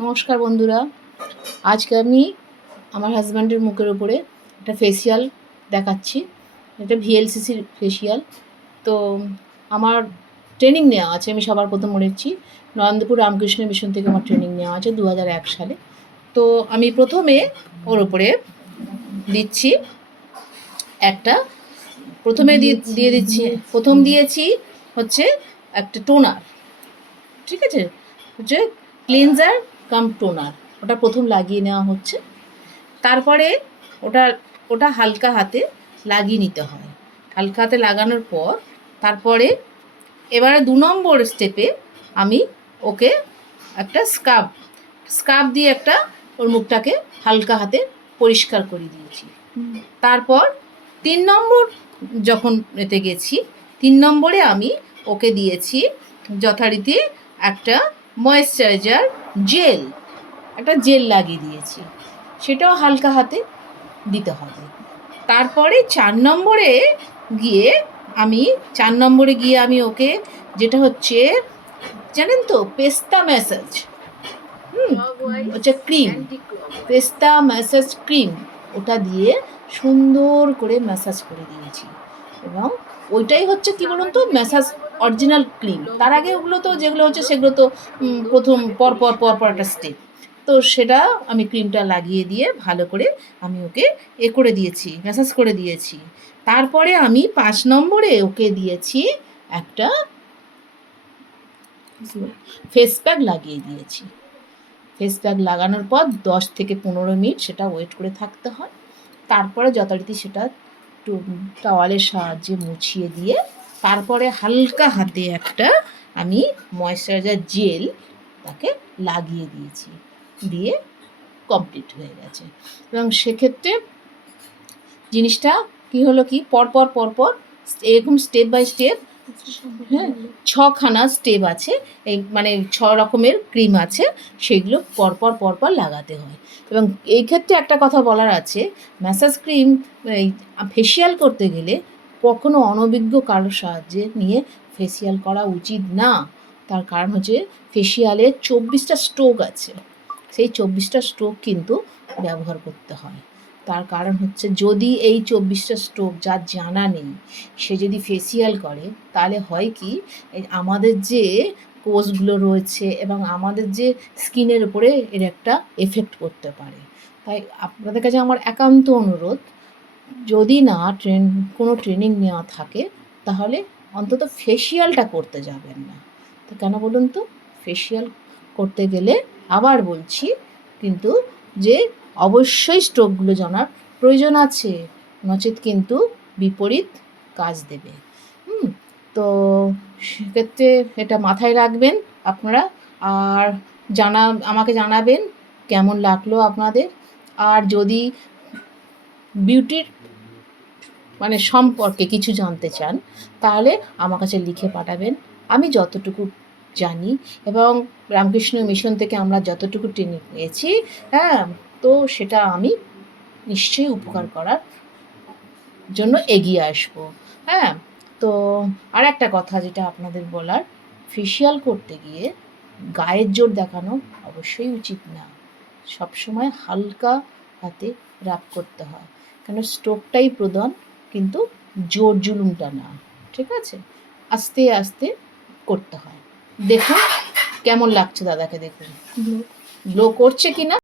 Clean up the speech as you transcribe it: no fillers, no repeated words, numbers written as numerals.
নমস্কার বন্ধুরা, আজকে আমি আমার হাজব্যান্ডের মুখের উপরে একটা ফেসিয়াল দেখাচ্ছি। এটা ভিএলসিসির ফেসিয়াল। তো আমার ট্রেনিং নেওয়া আছে, আমি সবার প্রথম বলেছি নরেন্দ্রপুর রামকৃষ্ণ মিশন থেকে আমার ট্রেনিং নেওয়া আছে 2001 সালে। তো আমি প্রথমে ওর উপরে দিচ্ছি একটা, প্রথম দিয়েছি হচ্ছে একটা টোনার, ঠিক আছে, হচ্ছে ক্লিনজার কাম টোনার, ওটা প্রথম লাগিয়ে নেওয়া হচ্ছে। তারপরে ওটা হালকা হাতে লাগিয়ে নিতে হয়। হালকা হাতে লাগানোর পর তারপরে এবারে 2 নম্বর স্টেপে আমি ওকে একটা স্কার্ফ দিয়ে একটা ওর মুখটাকে হালকা হাতে পরিষ্কার করে দিয়েছি। তারপর 3 নম্বর যখন এতে গেছি, 3 নম্বরে আমি ওকে দিয়েছি যথারীতি একটা ময়েশ্চারাইজার একটা জেল লাগিয়ে দিয়েছি, সেটাও হালকা হাতে দিতে হবে। তারপরে 4 নম্বরে গিয়ে আমি ওকে যেটা হচ্ছে জানেন তো পেস্তা ম্যাসাজ, হচ্ছে ক্রিম, পেস্তা ম্যাসাজ ক্রিম, ওটা দিয়ে সুন্দর করে ম্যাসাজ করে দিয়েছি। এবং ওইটাই হচ্ছে কি বলুন তো ম্যাসাজ অরিজিনাল ক্রিম। তার আগে যেগুলো হচ্ছে সেগুলো তো প্রথম পর একটা স্টেপ। তো সেটা আমি ক্রিমটা লাগিয়ে দিয়ে ভালো করে আমি ওকে করে দিয়েছি, ম্যাসাজ করে দিয়েছি। তারপরে আমি 5 নম্বরে ওকে দিয়েছি একটা ফেস প্যাক লাগিয়ে দিয়েছি। ফেস প্যাক লাগানোর পর 10 থেকে 15 মিনিট সেটা ওয়েট করে থাকতে হয়। তারপরে যথারীতি সেটা একটু টাওয়ালের সাহায্যে মুছিয়ে দিয়ে তারপরে হালকা হাতে একটা আমি ময়েশ্চারাইজার জেল তাকে লাগিয়ে দিয়েছি, দিয়ে কমপ্লিট হয়ে গেছে। এবং সেক্ষেত্রে জিনিসটা কী হলো কি পরপর এরকম স্টেপ বাই স্টেপ, হ্যাঁ, 6খানা স্টেপ আছে, এই মানে 6 রকমের ক্রিম আছে, সেগুলো পরপর লাগাতে হয়। এবং এই ক্ষেত্রে একটা কথা বলার আছে, ম্যাসাজ ক্রিম এই ফেসিয়াল করতে গেলে কখনো অনভিজ্ঞ কারোর সাহায্যে নিয়ে ফেসিয়াল করা উচিত না। তার কারণ হচ্ছে ফেসিয়ালে 24টা স্ট্রোক আছে, সেই 24টা স্ট্রোক কিন্তু ব্যবহার করতে হয়। তার কারণ হচ্ছে যদি এই 24টা স্ট্রোক যার জানা নেই সে যদি ফেসিয়াল করে, তাহলে হয় কি আমাদের যে কোষগুলো রয়েছে এবং আমাদের যে স্কিনের উপরে এর একটা এফেক্ট করতে পারে। তাই আপনাদের কাছে আমার একান্ত অনুরোধ, যদি না কোনো ট্রেনিং নেওয়া থাকে তাহলে অন্তত ফেসিয়ালটা করতে যাবেন না। তো কেন বলুন তো, ফেসিয়াল করতে গেলে আবার বলছি কিন্তু যে অবশ্যই স্ট্রোকগুলো জানার প্রয়োজন আছে, নচেত কিন্তু বিপরীত কাজ দেবে। তো সেক্ষেত্রে এটা মাথায় রাখবেন আপনারা। আর আমাকে জানাবেন কেমন লাগলো আপনাদের। আর যদি বিউটির সম্পর্কে কিছু জানতে চান তাহলে আমার কাছে লিখে পাঠাবেন। আমি যতটুকু জানি এবং রামকৃষ্ণ মিশন থেকে আমরা যতটুকু ট্রেনিং পেয়েছি, হ্যাঁ, তো সেটা আমি নিশ্চয়ই উপকার করার জন্য এগিয়ে আসবো। হ্যাঁ, তো আর একটা কথা যেটা আপনাদের বলার, ফেসিয়াল করতে গিয়ে গায়ের জোর দেখানো অবশ্যই উচিত না। সবসময় হালকা হাতে রাব করতে হয়, কেন স্ট্রোকটাই প্রধান, কিন্তু জোর জুলুমটা না, ঠিক আছে, আস্তে আস্তে করতে হয়। দেখুন কেমন লাগছে দাদাকে, দেখুন গ্লো করছে কি না।